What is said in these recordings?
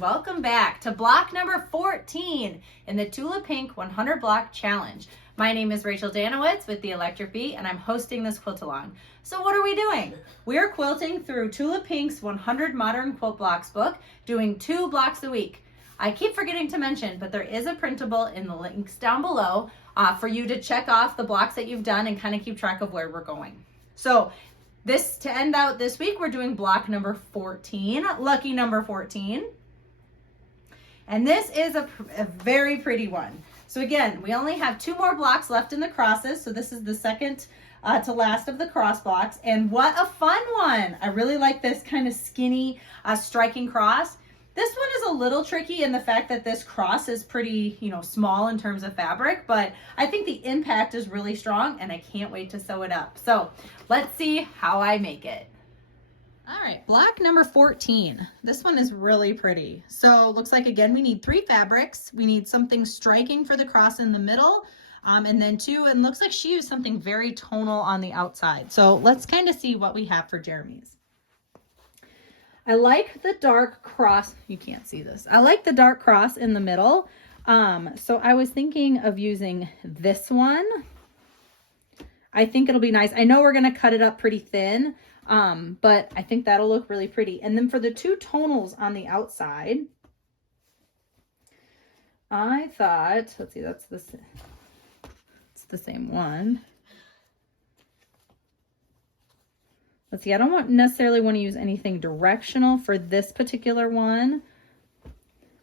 and welcome back to block number 14 in the Tula Pink 100 block challenge. My name is Rachel Danowitz with the Electric Bee, and I'm hosting this quilt along. So what are we doing? We're quilting through Tula Pink's 100 Modern Quilt Blocks book, doing 2 blocks a week. I keep forgetting to mention, but there is a printable in the links down below for you to check off the blocks that you've done and kind of keep track of where we're going. So to end out this week, we're doing block number 14, lucky number 14. And this is a very pretty one. So again, we only have 2 more blocks left in the crosses. So this is the second to last of the cross blocks. And what a fun one. I really like this kind of skinny striking cross. This one is a little tricky in the fact that this cross is pretty, small in terms of fabric, but I think the impact is really strong and I can't wait to sew it up. So let's see how I make it. All right, block number 14. This one is really pretty. So looks like, again, we need 3 fabrics. We need something striking for the cross in the middle, and then 2, and looks like she used something very tonal on the outside. So let's kind of see what we have for Jeremy's. I like the dark cross. You can't see this. I like the dark cross in the middle. So I was thinking of using this one. I think it'll be nice. I know we're going to cut it up pretty thin, but I think that'll look really pretty. And then for the 2 tonals on the outside, I thought, let's see, it's the same one. Let's see, I don't necessarily want to use anything directional for this particular one,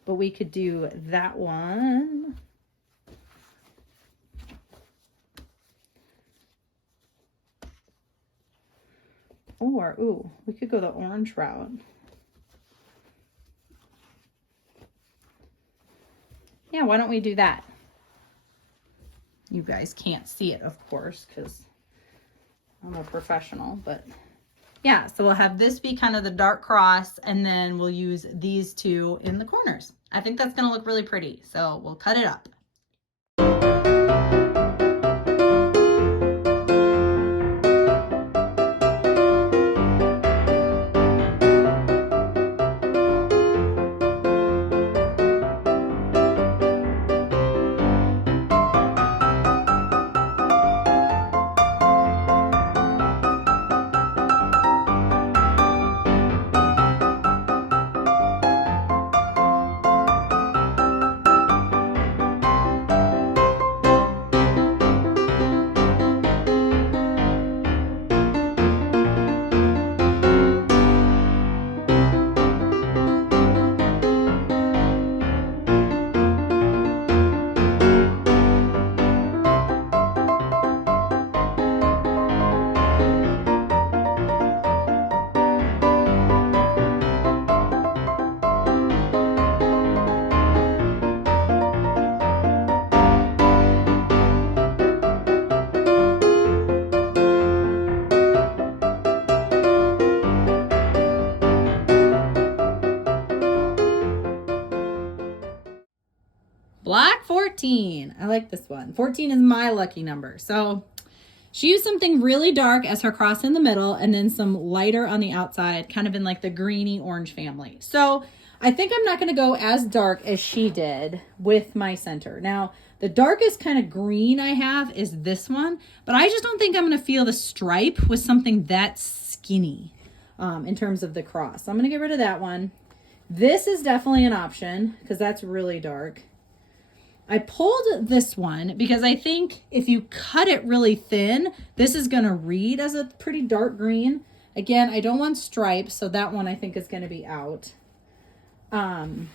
but we could do that one. Or, ooh, we could go the orange route. Yeah, why don't we do that? You guys can't see it, of course, because I'm a professional, but yeah, so we'll have this be kind of the dark cross, and then we'll use these 2 in the corners. I think that's going to look really pretty, so we'll cut it up. Block 14. I like this one. 14 is my lucky number. So she used something really dark as her cross in the middle, and then some lighter on the outside, kind of in like the greeny orange family. So I think I'm not going to go as dark as she did with my center. Now, the darkest kind of green I have is this one, but I just don't think I'm going to feel the stripe with something that skinny in terms of the cross. So I'm going to get rid of that one. This is definitely an option because that's really dark. I pulled this one because I think if you cut it really thin, this is going to read as a pretty dark green. Again, I don't want stripes, so that one I think is going to be out. And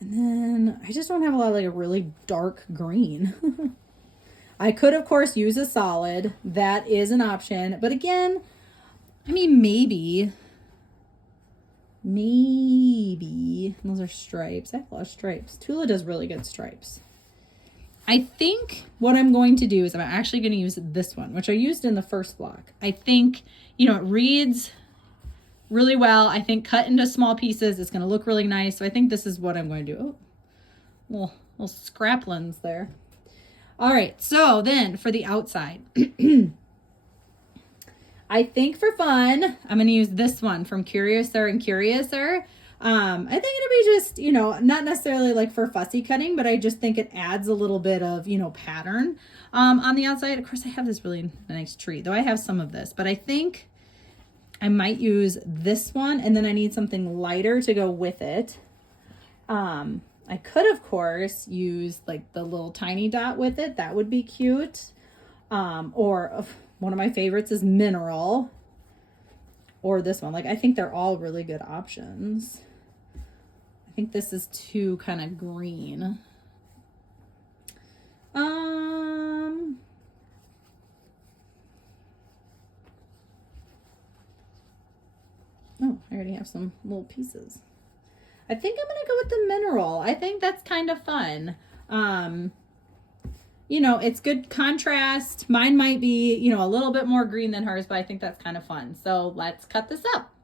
then I just don't have a lot of like a really dark green. I could, of course, use a solid. That is an option. But again, I mean, maybe those are stripes. I have a lot of stripes. Tula does really good stripes. I think what I'm going to do is I'm actually going to use this one, which I used in the first block. I think, it reads really well. I think cut into small pieces, it's going to look really nice. So I think this is what I'm going to do. Oh, little scraplins there. All right. So then for the outside, I think for fun, I'm going to use this one from Curiouser and Curiouser. I think it'll be just, you know, not necessarily like for fussy cutting, but I just think it adds a little bit of, you know, pattern on the outside. Of course, I have this really nice tree, though I have some of this, but I think I might use this one, and then I need something lighter to go with it. I could, of course, use like the little tiny dot with it. That would be cute. Or one of my favorites is Mineral, or this one. Like, I think they're all really good options. I think this is too kind of green. Oh, I already have some little pieces. I think I'm gonna go with the Mineral. I think that's kind of fun. You know, it's good contrast. Mine might be, you know, a little bit more green than hers, but I think that's kind of fun. So let's cut this up.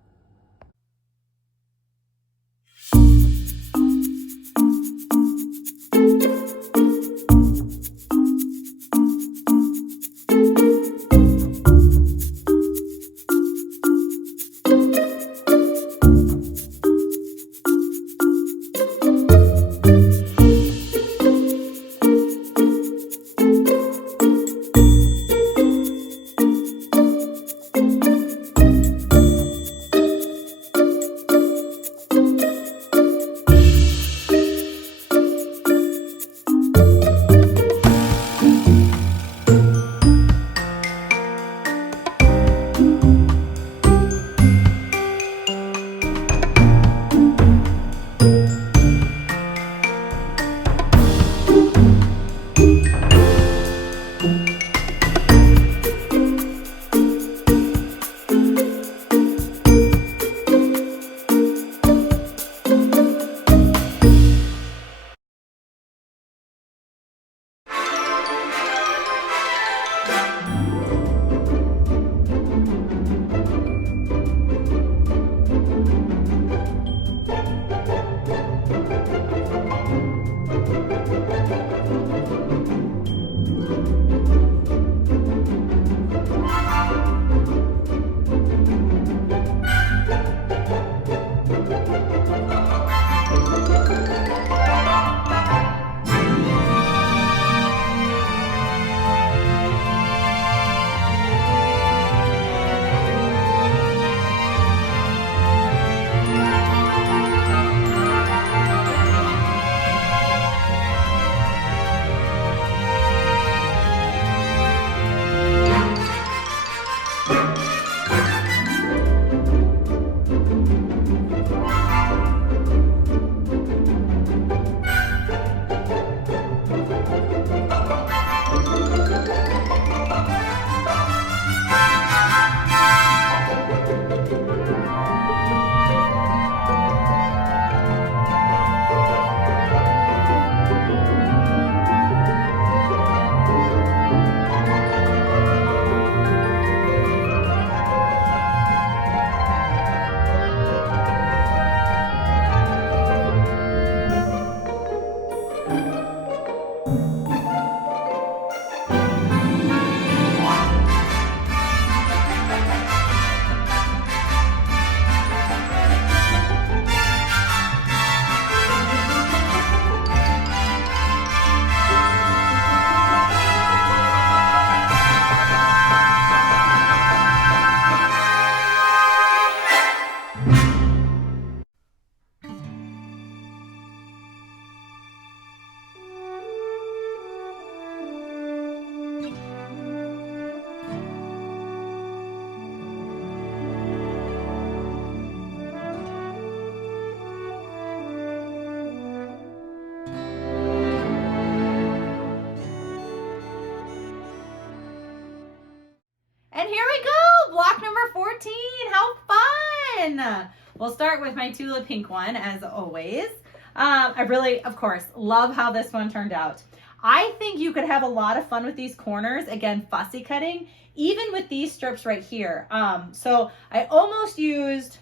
And here we go, block number 14, how fun! We'll start with my Tula pink one, as always. I really, of course, love how this one turned out. I think you could have a lot of fun with these corners, again, fussy cutting, even with these strips right here. So I almost used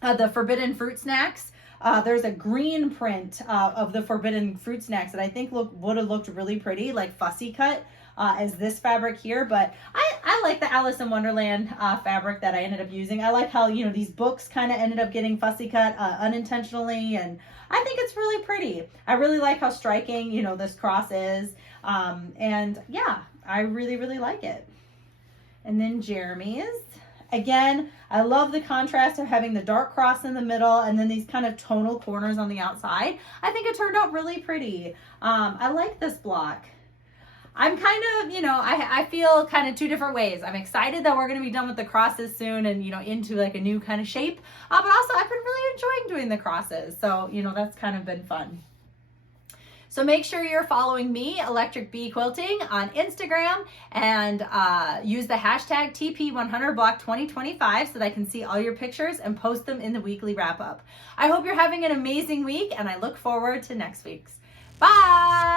the Forbidden Fruit Snacks. There's a green print of the Forbidden Fruit Snacks that I think would have looked really pretty, like fussy cut. as this fabric here, but I like the Alice in Wonderland fabric that I ended up using. I like how, you know, these books kind of ended up getting fussy cut unintentionally, and I think it's really pretty. I really like how striking, you know, this cross is, and yeah, I really, really like it. And then Jeremy's. Again, I love the contrast of having the dark cross in the middle and then these kind of tonal corners on the outside. I think it turned out really pretty. I like this block. I'm kind of, you know, I feel kind of two different ways. I'm excited that we're going to be done with the crosses soon and, you know, into like a new kind of shape. But also I've been really enjoying doing the crosses. So, you know, that's kind of been fun. So make sure you're following me, Electric Bee Quilting, on Instagram, and use the hashtag TP100Block2025 so that I can see all your pictures and post them in the weekly wrap up. I hope you're having an amazing week, and I look forward to next week's. Bye!